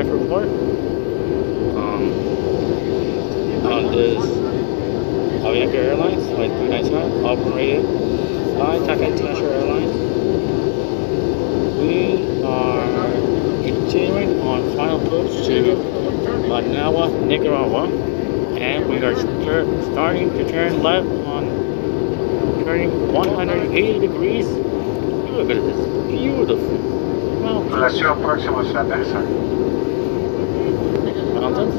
flight report on this Avianca Airlines Flight 397 operated by Tata International Airlines. We are continuing on final approach to Managua, Nicaragua, and we are starting to turn left on turning 180 degrees. Look at this beautiful mountains. Relación próximo a Cesar. Mountains.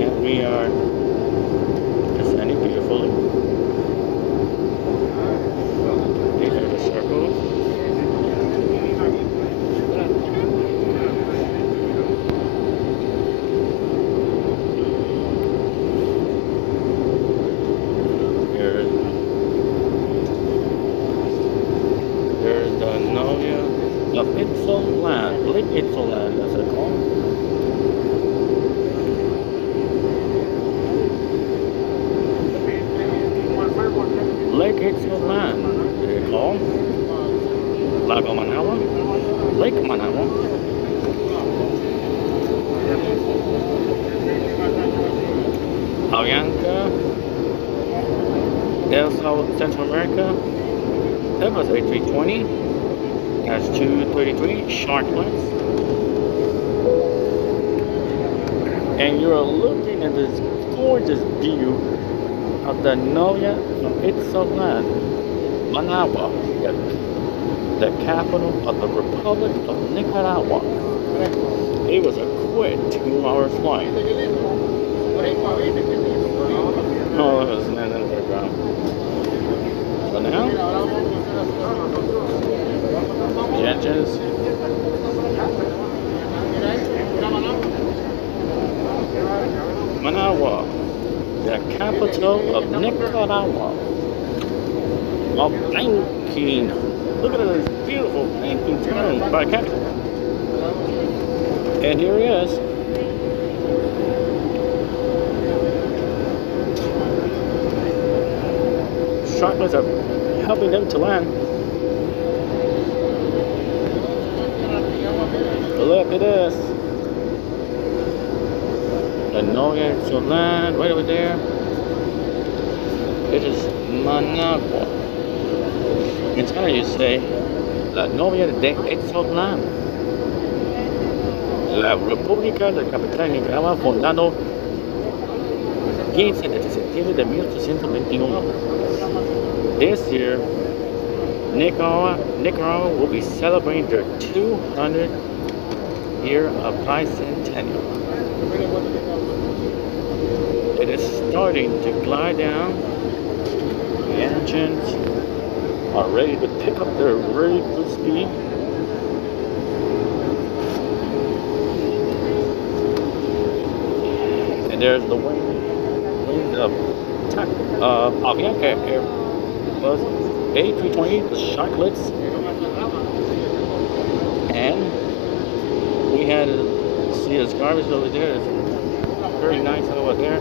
And we are descending beautifully. These are the circles. There's the Novia of Itzoland, Lake Itzoland, as it's called. Lake Itzoland, they call Lago Managua, Lake Managua. Avianca, Central America, Airbus A320-233 sharklets. And you're looking at this gorgeous view of the Novia of Itzoland, Managua, the capital of the Republic of Nicaragua. It was a quick 2-hour flight. Oh, it was an underground. So now, the engines. Managua, the capital of Nicaragua. Of banking. Look at this beautiful banking town by capital. And here he is. Sharklets are helping them to land. Look at this. The Novia to land right over there. It is Managua. In Spanish you say La Novia de Itzoland. La República del Capital de Nicaragua, fundado 15 de septiembre de 1821. This year, Nicaragua will be celebrating their 200th year of bicentennial. It is starting to glide down. The engines are ready to pick up their really good speed. And there's the wing of Avianca Airbus A320, the sharklets. And we had to see his garbage over there. It's very nice over there.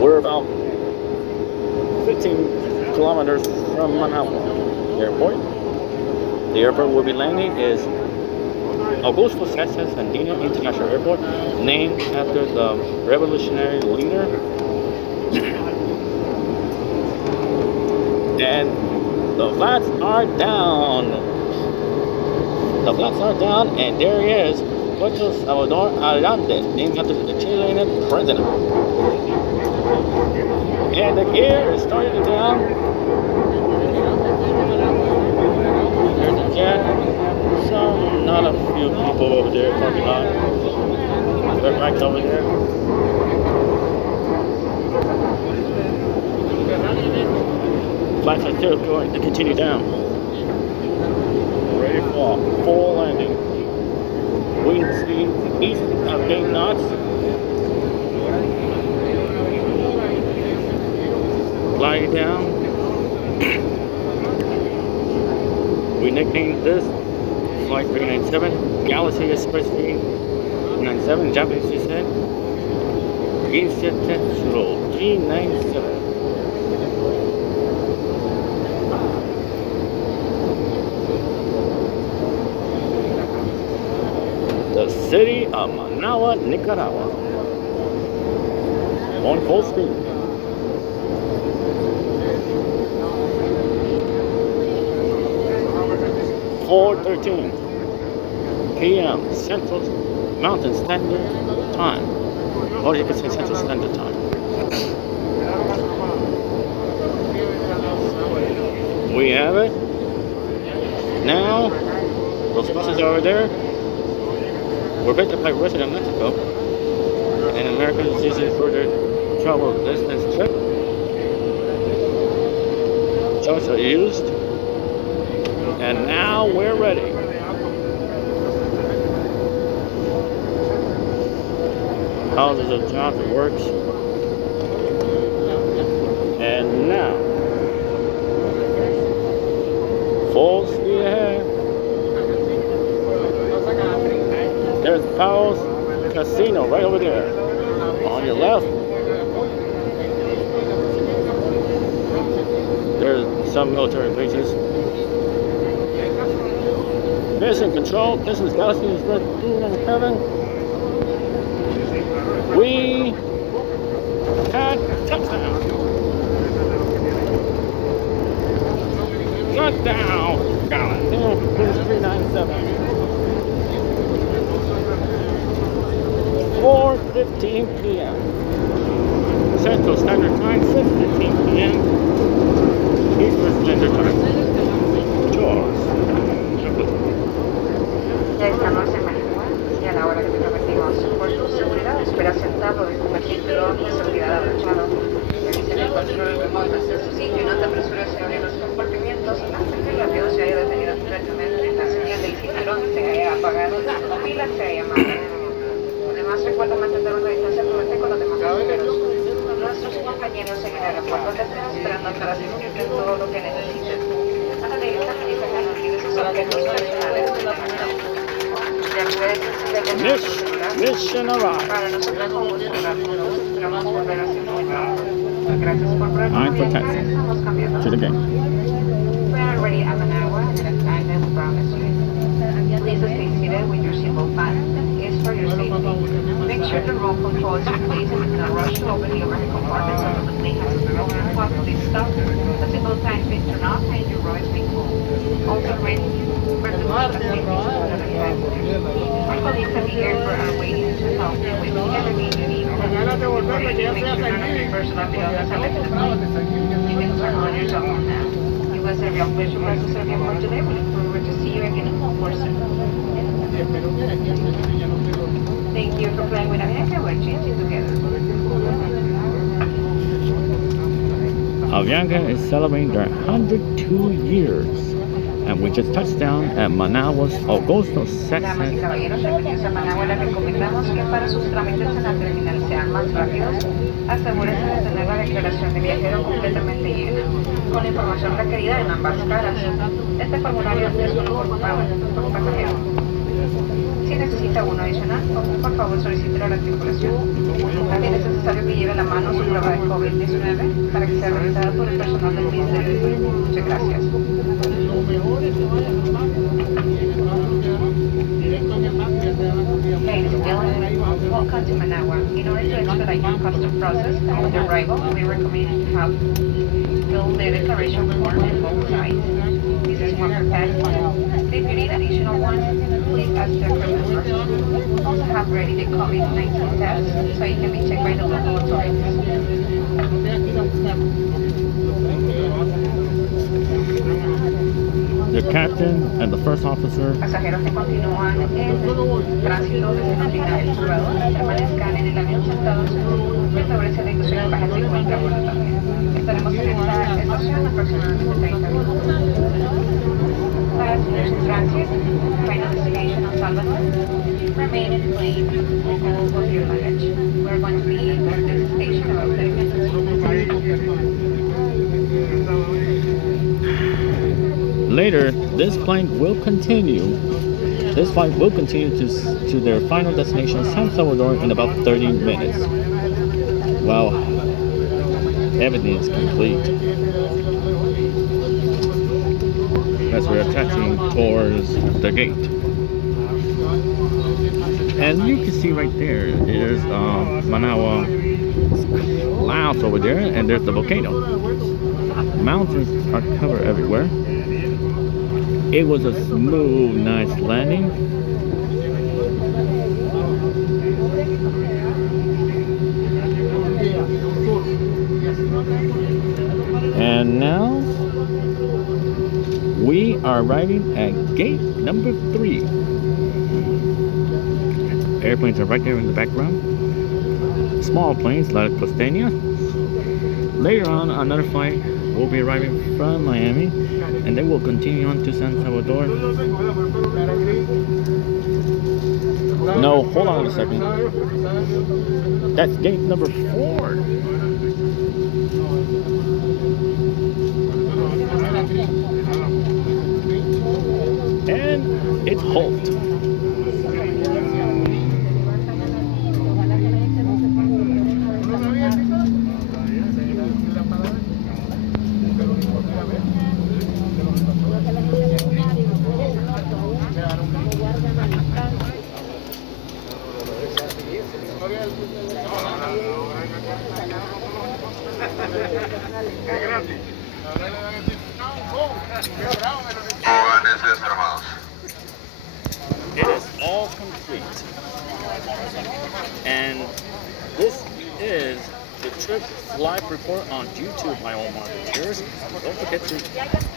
We're about 15 kilometers from Managua Airport. The airport we'll be landing is Augusto Cesar Sandino International Airport, named after the revolutionary leader. And the flags are down. The flags are down, and there he is, Puerto Salvador Allende, named after the Chilean president. And the gear is starting down. There's a jet. Not a few people over there parking lot. They're right over there. Flights are still going to continue down. Ready for full landing. Wind speed east of 8 knots. Gliding down. We nicknamed this Flight 397 Galaxy Express 397, Japanese you said. N603AV. The city of Managua, Nicaragua. On full speed. (4:13 p.m. Central Mountain Standard Time. Or you could say Central Standard Time. We have it. Now, those buses are over there. We're basically like Russia and Mexico. And Americans using it for their travel distance trip. Charts are used. And now we're ready. Houses of jobs and works. And now, full speed ahead. There's Powell's Casino right over there. On your left, there's some military bases. Mission control, this is Galaxy is red blue in heaven. We had touchdown. Touchdown. Galaxy 397. 4:15 p.m. Central Standard Time, 6:15 p.m. Eastern Standard Time. Yours. Ya estamos en Managua y a la hora que te prometimos. Por tu seguridad, espera sentado y con el cinturón de seguridad abrochado. Revisen el control remoto desde su sitio y no te apresures a abrir los compartimientos hasta que el avión se haya detenido completamente, la señal del cinturón se haya apagado y la pila se haya apagado. Además, recuerda mantener una distancia prudente con los demás pasajeros. Nuestros compañeros en el aeropuerto te están esperando para asistirte en todo lo que necesites. A la derecha, realiza los objetos personales de la mano. Mission arrived. Para nosotros como esperamos volver a ser muy rápido. Gracias por Time for taxi. Estamos cambiando. To the game. We are already at Managua and at a time that we promised you. Please stay seated with your single fan. It's for your safety. Make sure the roll control is in place and do not rush to open the overhead compartments until the plane has been opened while police stop. The single fans being turned off and your row is being cooled. Also ready for the safety Our colleagues at the airport are waiting to help you with everything you need. Make sure none of your personal belongings are left in the plane. You can turn on your cell phone now. It was a real pleasure for us to serve you for today. We look forward to see you again in full person. Thank you for flying with Avianca. We're changing together. Avianca is celebrating their 102 years. And we just touched down at Managua's Augusto, Damas y Cesar. caballeros, bienvenidos a Managua. Les recomendamos que para sus trámites en la terminal sean más rápidos. Asegúrense de tener la declaración de viajero completamente llena, con la información requerida en ambas caras. Este formulario es uno por pasajero. Si necesita uno adicional, por favor solicítelo a la tripulación. También es necesario que lleve a la mano su prueba de COVID-19 para que sea revisada por el personal del Ministerio de Salud. Muchas gracias. Ladies and gentlemen, welcome to Managua. In order to expedite your custom process upon arrival, we recommend you to have filled the declaration form on both sides. This is one per passport. If you need additional one, please ask the crew member. Also have ready the COVID-19 test so you can be checked by the local authorities. The captain and the first officer. Pasajeros que continúan en tránsito desde la final del jugador permanezcan en el avión sentados y establece la inclusión en baja 50 por también. Estaremos en esta estación aproximadamente 30 minutos. Passengers in transit, final destination on Salvador, remain in plane and hold of your luggage. We're going to be at this station about 30 minutes. Later, this flight will continue to their final destination, San Salvador, in about 30 minutes. Well, everything is complete as we're attaching towards the gate. And you can see right there, there's Managua clouds over there, and there's the volcano. Mountains are covered everywhere. It was a smooth, nice landing. And now we are arriving at gate number 3. Airplanes are right there in the background. Small planes like Costeña. Later on, another flight will be arriving from Miami, and then we'll continue on to San Salvador. No, hold on a second. That's gate number 4. And it's halt. It is all complete. And this is the trip live report on YouTube, my own marketeers. Don't forget to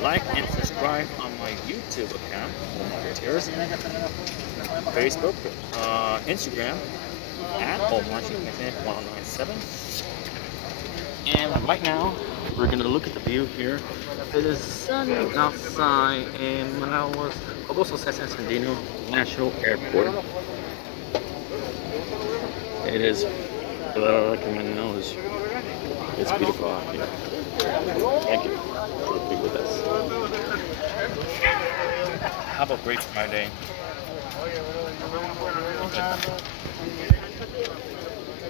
like and subscribe on my YouTube account, All Marketeers, Facebook, Instagram, at @allmarketing197. And right now, we're gonna look at the view here. It is sunny outside in Managua's Augusto Cesar Sandino National Airport. It is, what I recommend now is, it's beautiful out here. Thank you for being with us. Have a great Friday.